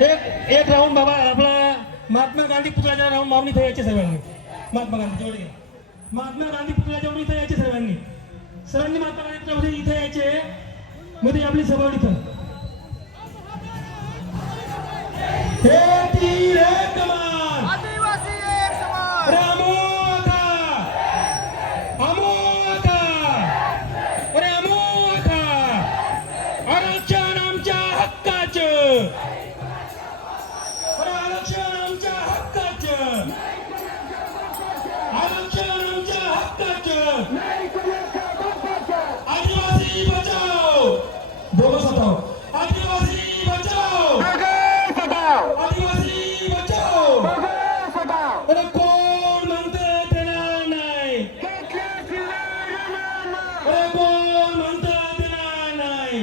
एक एक राऊंड बाबा आपला महात्मा गांधी पुतळ्याच्या राऊंड मागणी इथे यायचे सर्वांनी. महात्मा गांधी जेवढे महात्मा गांधी पुतळ्याच्या जवळ इथे यायचे सर्वांनी. सर्वांनी महात्मा गांधी पुतळ्यामध्ये इथे यायचे. मध्ये आपली सभा इथं. हे ती रे कमा आदिवासी बचाव दोघं स्वतः आदिवासी बचाव आदिवासी बचाव अरे कोण म्हणतं देणार नाही अरे कोण म्हणतं देणार नाही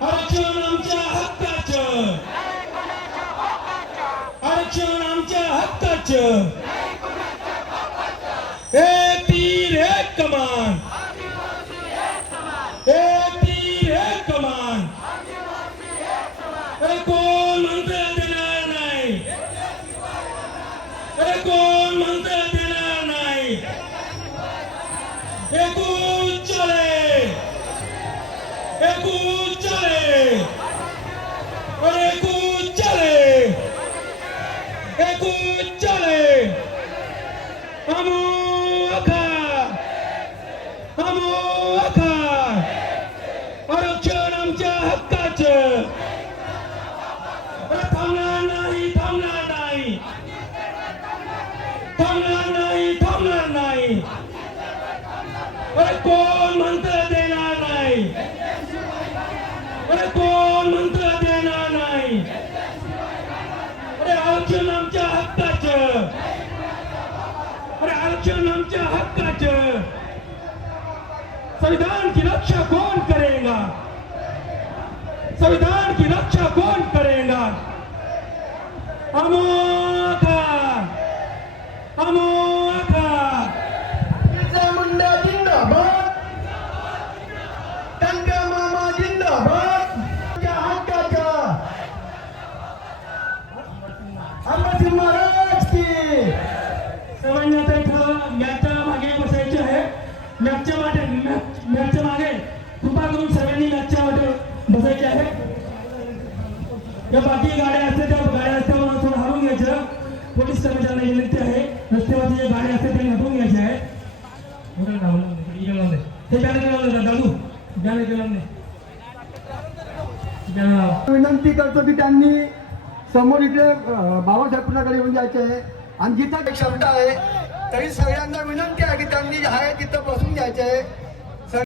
आरक्षण आमच्या हक्काचं आरक्षण आमच्या हक्काचं एकूण चले एकूण चले अरे एकूण चले एकूण चले अमोखा अमोखा आरक्षण आमच्या हक्काचं अरे थांबणार नाही थांबणार नाही थांबणार नाही थांबणार नाही अरे कोण मंत्र देणार नाही? अरे कोण मंत्र देणार नाही? अरे आरक्षण आमच्या हक्काच. अरे आरक्षण आमच्या हक्काच. संविधान की रक्षा कौन करेगा? संविधान की रक्षा सर्वांनी आता इथं मॅचच्या मागे बसायचे आहे. मॅचच्या मागे मॅचच्या मागे कृपा करून सर्वांनी मॅचच्या मागे बसायचे आहे. या बाकी गाड्या असते त्या गाड्या मला थोडं हलवून घ्यायचं. पोलीस कर्मचाऱ्यांना विनंती आहे रस्त्यावरती जे गाड्या असते त्यांनी हटवून घ्यायचे आहे. ते बॅनर लावून दादू. बॅनर लावून विनंती करतो की त्यांनी समोर इकडे अं, बाबासाहेब पुण्याकडे येऊन जायचे आहे. आणि जिथं क्षमता आहे तरी सगळ्यांना विनंती आहे की त्यांनी आहे तिथं बसून घ्यायचे. आहे